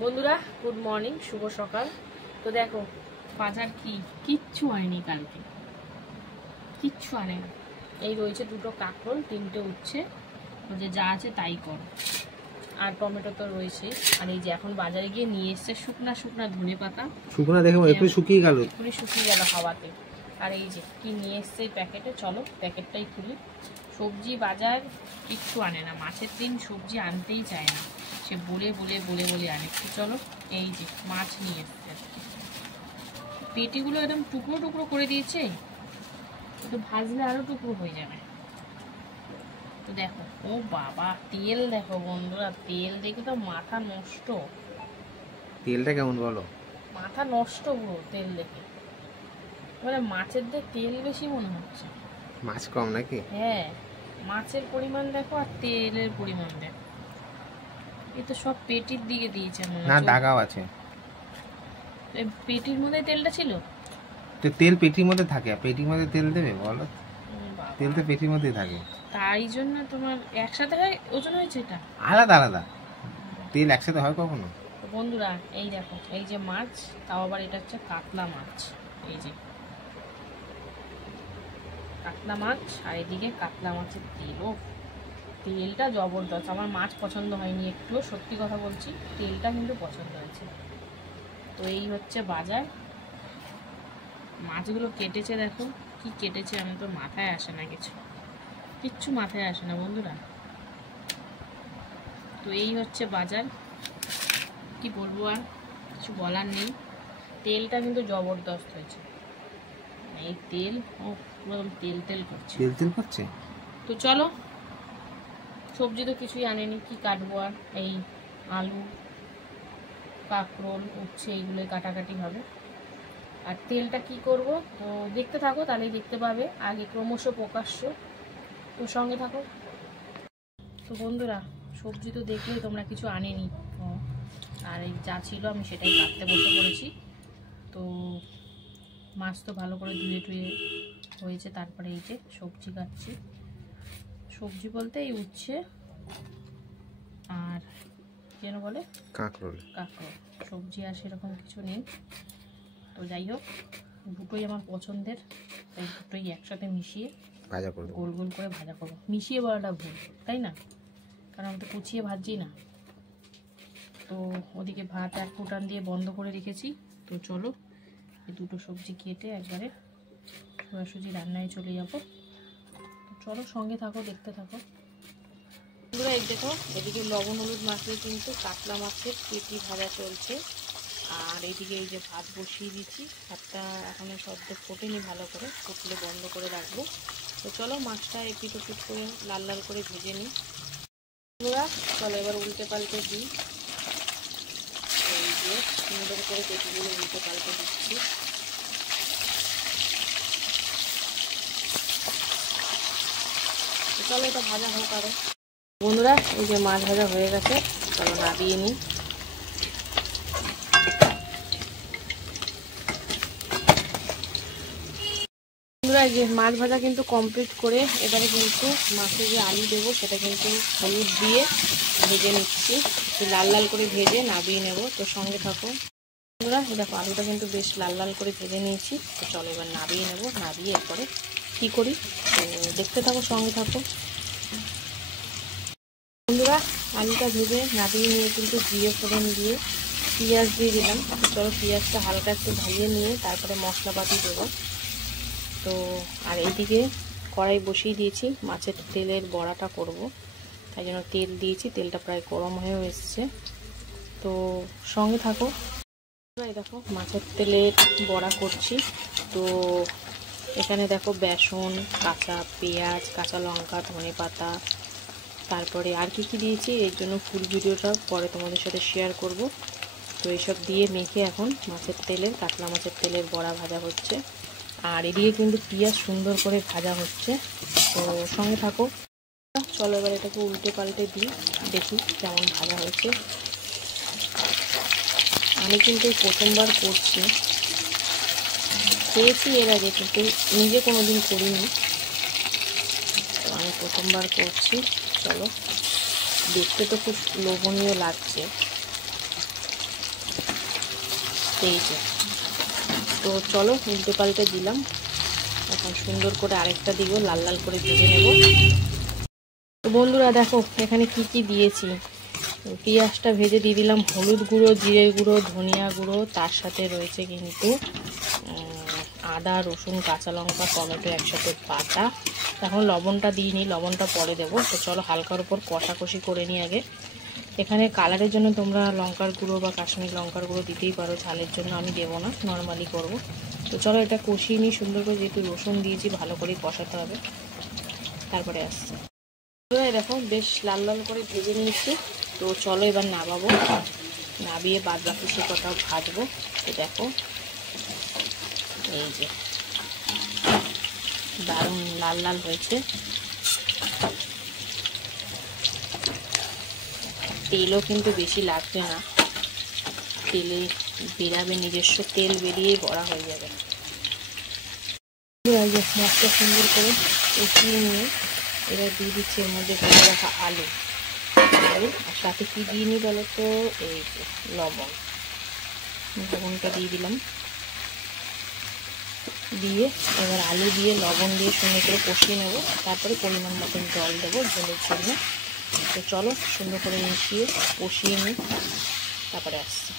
বন্ধুরা good morning, শুভ সকাল। তো দেখো বাজার কিচ্ছু আনেনি, কালকে কিচ্ছু আনে না। এই রয়েছে দুটো কাঁকরোল, তিনটে উচ্ছে, যে যা আছে তাই করো, আর টমেটো তো রয়েছে। আর এই যে এখন বাজারে গিয়ে নিয়ে এসছে শুকনা শুকনা ধনে পাতা, শুকনা দেখো একটু শুকিয়ে গেল, এক্ষুনি শুকিয়ে গেল হাওয়াতে। আর এই যে কি নিয়ে এসছে প্যাকেটে, চলো প্যাকেটটাই খুলি। সবজি বাজার কিচ্ছু আনে না, মাছের দিন সবজি আনতেই চায় না, সে বলে বলে বলে বলে আনে। চলো এই যে মাছ নিয়ে এসছে, পেটিগুলো একদম টুকরো টুকরো করে দিয়েছে, একটু ভাজলে আরো টুকরো হয়ে যাবে। তো দেখো, ও বাবা তেল দেখো বন্ধুরা, তেল দেখে তো মাথা নষ্ট। তেলটা কেমন বলো? মাথা নষ্ট পুরো তেল দেখে, মানে মাছের দিয়ে তেল বেশি মনে হচ্ছে। মাছ কম নাকি? হ্যাঁ, মাছের পরিমাণ দেখো আর তেলের পরিমাণ দেখো। এ তো সব পেটির দিকে দিয়েছে মনে না, হচ্ছে। দাগাও আছে। পেটির মধ্যে তেলটা ছিল তো তেল পেটির মধ্যে থাকে, আর পেটির মধ্যে তেল দেবে বলো? তেল তো পেটির মধ্যেই থাকে, তাই জন্য তোমার একসাথে হয় ওজন হয়েছে। এটা আলাদা আলাদা তেল একসাথে হয় কখনো? বন্ধুরা এই দেখো, এই যে মাছ, তাও আবার এটা হচ্ছে কাতলা মাছ। এই যে কাতলা মাছ, আর এদিকে কাতলা মাছের তেল। ও তেলটা জবরদস্ত। আমার মাছ পছন্দ হয়নি একটুও, সত্যি কথা বলছি, তেলটা কিন্তু পছন্দ হয়েছে। তো এই হচ্ছে বাজার। মাছগুলো কেটেছে দেখো, কি কেটেছে, আমি তো মাথায় আসে না, কিচ্ছু মাথায় আসে না বন্ধুরা। তো এই হচ্ছে বাজার, কি বলবো, আর কিছু বলার নেই। তেলটা কিন্তু জবরদস্ত হয়েছে, এই তেল ও একদম তেল তেল করছে, তেল তেল করছে। তো চলো, সবজি তো কিছুই আনেনি, কি কাটবো আর। এই আলু, কাঁকরোল, উচ্ছে, এইগুলো কাটাকাটি হবে। আর তেলটা কি করব, তো দেখতে থাকো, তাহলেই দেখতে পাবে, আগে ক্রমশ প্রকাশ্য, তো সঙ্গে থাকো। তো বন্ধুরা সবজি তো দেখলেই তোমরা, কিছু আনেনি। আর এই যা ছিল আমি সেটাই কাটতে বসে পড়েছি। তো মাছ তো ভালো করে ধুয়ে টুয়ে হয়েছে, তারপরে এই যে সবজি কাটছি। সবজি বলতে এই উচ্ছে আর যেন বলে কাঁকরোল। সবজি আর সেরকম কিছু নেই। তো যাই হোক, দুটোই আমার পছন্দের, তাই দুটোই একসাথে মিশিয়ে ভাজা করবো, গোল গোল করে ভাজা করবো। মিশিয়ে বলাটা ভুল, তাই না? কারণ আমি তো কুচিয়ে ভাজছি না। তো ওদিকে ভাত এক ফুটান দিয়ে বন্ধ করে রেখেছি। তো চলো এই দুটো সবজি কেটে একবারে সোজাসুজি রান্নায় চলে যাবো। তো চলো সঙ্গে থাকো, দেখতে থাকো বন্ধুরা। এই দেখো, এদিকে লবণ হলুদ মাখিয়ে কিন্তু কাতলা মাছের পেটি ভাজা চলছে। আর এইদিকে এই যে ভাত বসিয়ে দিচ্ছি, ভাতটা এখনো সদ্য ফোটেনি, ভালো করে ফুটলে বন্ধ করে রাখবো। তো চলো মাছটা এপিট ওপিট করে লাল লাল করে ভেজে নিই বন্ধুরা। চলো এবার উল্টে পাল্টে দিই। এই যে সুন্দর করে পেটিগুলো উল্টে পাল্টে দিচ্ছি। চলো এটা ভাজা হোক আরো বন্ধুরা। এই যে মাছ ভাজা হয়ে গেছে, চলো নাবিয়ে নিই। বন্ধুরা এই যে মাছ ভাজা কিন্তু কমপ্লিট করে, এবারে কিন্তু মাছে যে আলু দেবো সেটা কিন্তু হলুদ দিয়ে ভেজে নিচ্ছি, লাল লাল করে ভেজে নাবিয়ে নেব। তো সঙ্গে থাকো বন্ধুরা। এই দেখো আলুটা কিন্তু বেশ লাল লাল করে ভেজে নিয়েছি। তো চলো এবার নাবিয়ে নেব, নাবিয়ে এরপরে কী করি তো দেখতে থাকো, সঙ্গে থাকো বন্ধুরা। আলুটা ভেজে নাবিয়ে নিয়ে কিন্তু জিরে ফোড়ন দিয়ে পেঁয়াজ দিয়ে দিলাম। চলো পেঁয়াজটা হালকা একটু ভাজিয়ে নিয়ে তারপরে মশলাপাতি দেবো। তো আর এইদিকে কড়াই বসিয়ে দিয়েছি, মাছের তেলের বড়াটা করব, তাই জন্য তেল দিয়েছি, তেলটা প্রায় গরম হয়ে এসছে। তো সঙ্গে থাকো। এই দেখো মাছের তেলের বড়া করছি। তো এখানে দেখো বেসন, কাঁচা পেঁয়াজ, কাঁচা লঙ্কা, ধনে পাতা, তারপরে আর কি কি দিয়েছি এর জন্য ফুল ভিডিওটা পরে তোমাদের সাথে শেয়ার করব। তো এইসব দিয়ে মেখে এখন মাছের তেলের, কাতলা মাছের তেলের বড়া ভাজা হচ্ছে। আর এদিকে কিন্তু পেঁয়াজ সুন্দর করে ভাজা হচ্ছে। তো সঙ্গে থাকো। চলো এবার এটাকে উল্টে পাল্টে দিই, দেখি কেমন ভাজা হয়েছে। আমি কিন্তু প্রথমবার করছি, খেয়েছি এর আগে কিন্তু নিজে কোনোদিন করিনি, তো আমি প্রথমবার করছি। চলো, দেখতে তো খুব লোভনীয় লাগছে, এই যে। তো চলো উল্টো পাল্টে দিলাম, এখন সুন্দর করে আরেকটা দিকেও লাল লাল করে ভেজে নেব। তো বন্ধুরা দেখো এখানে কি কি দিয়েছি। পেঁয়াজটা ভেজে দিয়ে দিলাম হলুদ গুঁড়ো, জিরে গুঁড়ো, ধনিয়া গুঁড়ো, তার সাথে রয়েছে কিন্তু আদা, রসুন, কাঁচা লঙ্কা, টমেটো একসাথে বাটা। এখন লবণটা দিইনি, লবণটা পরে দেবো। তো চলো হালকার উপর কষাকষি করে নিই আগে। এখানে কালারের জন্য তোমরা লঙ্কার গুঁড়ো বা কাশ্মীর লঙ্কার গুঁড়ো দিতেই পারো, ঝালের জন্য আমি দেবো না, নর্মালি করব। তো চলো এটা কষিয়ে নিই সুন্দর করে, যেহেতু রসুন দিয়েছি ভালো করে কষাতে হবে, তারপরে আসছে। দেখো বেশ লাল লাল করে ভেজে নিয়েছি। তো চলো এবার নামাবো, নামিয়ে বাদ বাকি সে কটাও ভাজবো। তো দেখো এই যে দারুণ লাল লাল হয়েছে। তেলও কিন্তু বেশি লাগবে না, তেলে বেরাবে, নিজস্ব তেল বেরিয়েই বড়া হয়ে যাবে। মাছটা সুন্দর করে কষিয়ে নিয়ে এবার দিয়ে দিচ্ছি এর মধ্যে ভেজে রাখা আলু। আর সাথে কি দিয়ে নিই বলো তো, এই লবণ, লবণটা দিয়ে দিলাম। দিয়ে এবার আলু দিয়ে লবণ দিয়ে সুন্দর করে কষিয়ে নেব, তারপরে পরিমাণ মতন জল দেবো ঝোলের জন্য। তো চলো সুন্দর করে মিশিয়ে কষিয়ে নিই, তারপরে আসছি।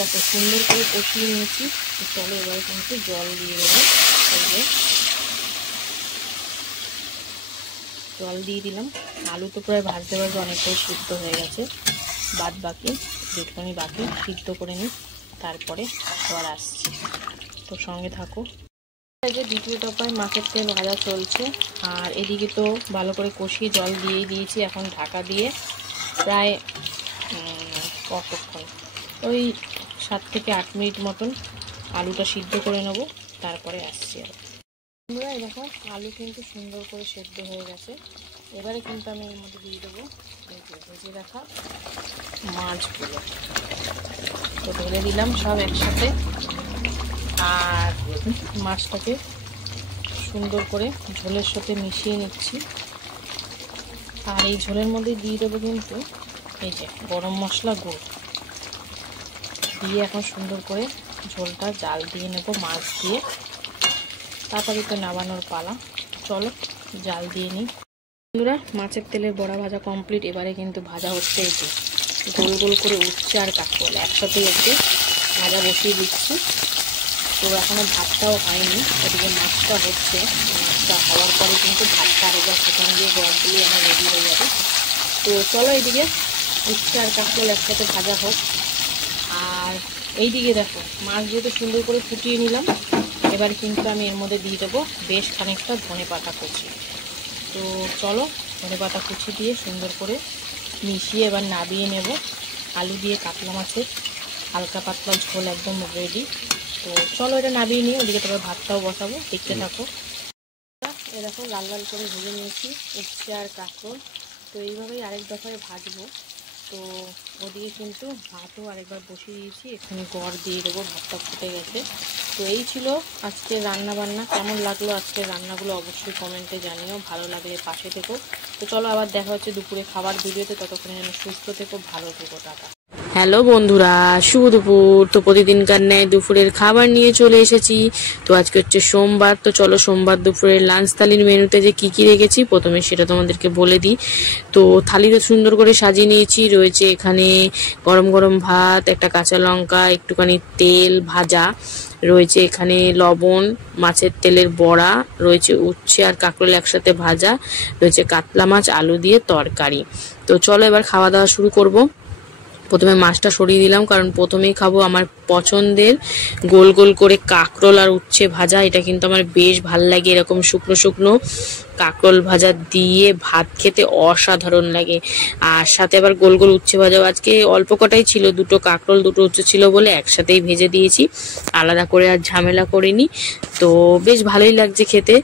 দেখো সুন্দর করে কষিয়ে নিয়েছি। তো চলো এবারে কিন্তু জল দিয়ে দেবো, জল দিয়ে দিলাম। আলু তো প্রায় ভাজতে ভাজতে অনেকটাই সিদ্ধ হয়ে গেছে, বাদ বাকি যেটুকুনি বাকি সিদ্ধ করে নিই, তারপরে আবার আসছি। তো সঙ্গে থাকো। এই যে দ্বিতীয় টপায় মাছের তেল ভাজা চলছে, আর এদিকে তো ভালো করে কষিয়ে জল দিয়েই দিয়েছি। এখন ঢাকা দিয়ে প্রায় কতক্ষণ, ওই 7 থেকে 8 মিনিট মতন আলুটা সিদ্ধ করে নেব, তারপরে আসছি। আর বন্ধুরা দেখো আলু কিন্তু সুন্দর করে সেদ্ধ হয়ে গেছে। এবারে কিন্তু আমি এর মধ্যে দিয়ে দেবো এই যে ভেজে রাখা মাছগুলো। তো ঢেলে দিলাম সব একসাথে, আর মাছটাকে সুন্দর করে ঝোলের সাথে মিশিয়ে নিচ্ছি। আর এই ঝোলের মধ্যে দিয়ে দেবো কিন্তু এই যে গরম মশলা গুঁড়ো দিয়ে এখন সুন্দর করে ঝোলটা জাল দিয়ে নেব মাছ দিয়ে, তারপরে তো নামানোর পালা। চলো জাল দিয়ে নিই। বন্ধুরা মাছের তেলের বড়া ভাজা কমপ্লিট। এবারে কিন্তু ভাজা হচ্ছে, এই যে গোল গোল করে উঠছে আর কাঁকরোল একসাথে এসে ভাজা বসিয়ে দিচ্ছি। তো এখনো ভাতটাও হয়নি, এদিকে মাছটা হচ্ছে। মাছটা হওয়ার পরে কিন্তু ভাতটা আরেকবার সেখান দিয়ে গরম দিয়ে আমার রেডি হয়ে যাবে। তো চলো এইদিকে উচ্ছে আর কাঁকরোল একসাথে ভাজা হোক। আর এইদিকে দেখো মাছ যেহেতু সুন্দর করে ফুটিয়ে নিলাম, এবার কিন্তু আমি এর মধ্যে দিয়ে দেবো বেশ খানিকটা ধনেপাতা কুচি। তো চলো ধনেপাতা কুচি দিয়ে সুন্দর করে মিশিয়ে এবার নাবিয়ে নেব। আলু দিয়ে কাতলা মাছের হালকা পাতলা ঝোল একদম রেডি। তো চলো এটা নাবিয়ে নিই, ওদিকে তবে ভাতটাও বসাবো, দেখতে থাকো। এরকম লাল লাল করে ভেজে নিয়েছি উচ্ছে আর কাঁকরোল। তো এইভাবেই আরেক দফায় ভাজবো। তো ওদিকে কিন্তু ভাতও আরেকবার বসিয়ে দিয়েছি, এখানে গড় দিয়ে দেবো, ভাতটা ফুটে গেছে। তো এই ছিল আজকের রান্না বান্না। কেমন লাগলো আজকের রান্নাগুলো অবশ্যই কমেন্টে জানিও, ভালো লাগলে পাশে থেকো। তো চলো আবার দেখা হচ্ছে দুপুরে খাবার ভিডিওতে, ততক্ষণে যেন সুস্থ থেকো, ভালো থেকো, টাটা। হ্যালো বন্ধুরা, শুভ দুপুর। তো প্রতিদিনকার ন্যায় দুপুরের খাবার নিয়ে চলে এসেছি। তো আজকে হচ্ছে সোমবার। তো চলো সোমবার দুপুরের লাঞ্চ থালির মেনুতে যে কি কি রেখেছি প্রথমে সেটা তোমাদেরকে বলে দিই। তো থালিটা সুন্দর করে সাজিয়ে নিয়েছি। রয়েছে এখানে গরম গরম ভাত, একটা কাঁচা লঙ্কা, একটুখানি তেল ভাজা, রয়েছে এখানে লবণ, মাছের তেলের বড়া, রয়েছে উচ্ছে আর কাঁকরোল একসাথে ভাজা, রয়েছে কাতলা মাছ আলু দিয়ে তরকারি। তো চলো এবার খাওয়া দাওয়া শুরু করব। প্রথমে মাছটা সরিয়ে দিলাম, কারণ প্রথমেই খাবো আমার পছন্দের গোল গোল করে কাঁকরোল আর উচ্ছে ভাজা। এটা কিন্তু আমার বেশ ভাল লাগে, এরকম শুকনো শুকনো কাঁকরোল ভাজা দিয়ে ভাত খেতে অসাধারণ লাগে। আর সাথে আবার গোল গোল উচ্ছে ভাজাও। আজকে অল্প কটাই ছিল, দুটো কাঁকরোল দুটো উচ্ছে ছিল বলে একসাথেই ভেজে দিয়েছি, আলাদা করে আর ঝামেলা করিনি। তো বেশ ভালোই লাগছে খেতে,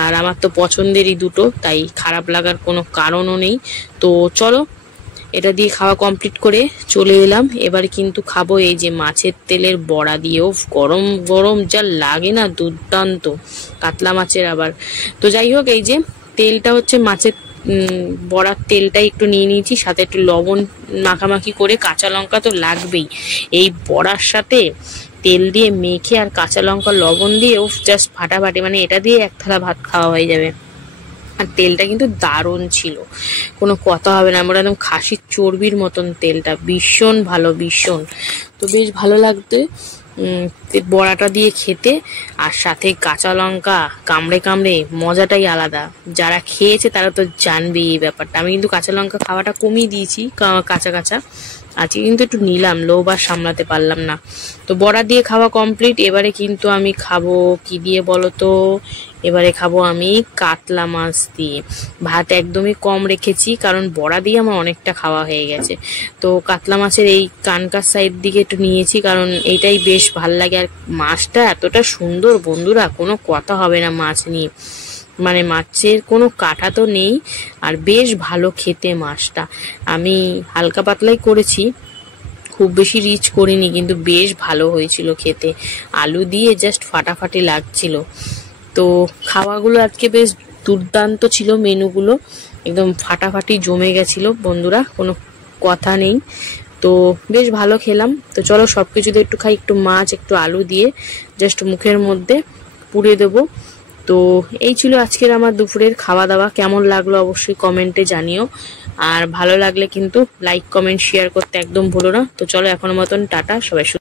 আর আমার তো পছন্দেরই দুটো, তাই খারাপ লাগার কোনো কারণও নেই। তো চলো এটা দিয়ে খাওয়া কমপ্লিট করে চলে এলাম। এবার কিন্তু খাবো এই যে মাছের তেলের বড়া দিয়েও, গরম গরম যা লাগে না, দুর্দান্ত কাতলা মাছের আবার। তো যাই হোক, এই যে তেলটা হচ্ছে মাছের বড়ার তেলটাই একটু নিয়ে নিয়েছি, সাথে একটু লবণ মাখামাখি করে, কাঁচা লঙ্কা তো লাগবেই এই বড়ার সাথে। তেল দিয়ে মেখে আর কাঁচা লঙ্কা লবণ দিয়ে ও জাস্ট ফাটাফাটি, মানে এটা দিয়ে এক থালা ভাত খাওয়া হয়ে যাবে। আর তেলটা কিন্তু দারুণ ছিল, কোনো কথা হবে না, আমার একদম খাসির চর্বির মতন তেলটা, ভীষণ ভালো, ভীষণ। তো বেশ ভালো লাগতো বড়াটা দিয়ে খেতে, আর সাথে কাঁচা লঙ্কা কামড়ে কামড়ে মজাটাই আলাদা। যারা খেয়েছে তারা তো জানবে এই ব্যাপারটা। আমি কিন্তু কাঁচা লঙ্কা খাওয়াটা কমিয়ে দিয়েছি, কাঁচা কাঁচা আজকে কিন্তু একটু নিলাম, লোভ আর সামলাতে পারলাম না। তো বড়া দিয়ে খাওয়া কমপ্লিট। এবারে কিন্তু আমি খাবো কি দিয়ে বলো তো, এবারে খাবো আমি কাতলা মাছ দিয়ে। ভাত একদমই কম রেখেছি, কারণ বড়া দিয়ে আমার অনেকটা খাওয়া হয়ে গেছে। তো কাতলা মাছের এই কানকার সাইড দিকে একটু নিয়েছি, কারণ এইটাই বেশ ভাল লাগে। আর মাছটা এতটা সুন্দর বন্ধুরা, কোনো কথা হবে না মাছ নিয়ে, মানে মাছের কোনো কাঁটা তো নেই, আর বেশ ভালো খেতে মাছটা। আমি হালকা পাতলাই করেছি, খুব বেশি রিচ করিনি, কিন্তু বেশ ভালো হয়েছিল খেতে। আলু দিয়ে জাস্ট ফাটাফাটি লাগছিল। তো খাওয়াগুলো আজকে বেশ দুর্দান্ত ছিল, মেনুগুলো একদম ফাটাফাটি জমে গেছিল বন্ধুরা, কোনো কথা নেই। তো বেশ ভালো খেলাম। তো চলো সবকিছু দিয়ে একটু খাই, একটু মাছ একটু আলু দিয়ে জাস্ট মুখের মধ্যে পুড়ে দেবো। তো এই ছিল আজকের আমার দুপুরের খাওয়া দাওয়া। কেমন লাগলো অবশ্যই কমেন্টে জানিও, আর ভালো লাগলে কিন্তু লাইক কমেন্ট শেয়ার করতে একদম ভুলো না। তো চলো এখনো মতন টাটা, সবাই।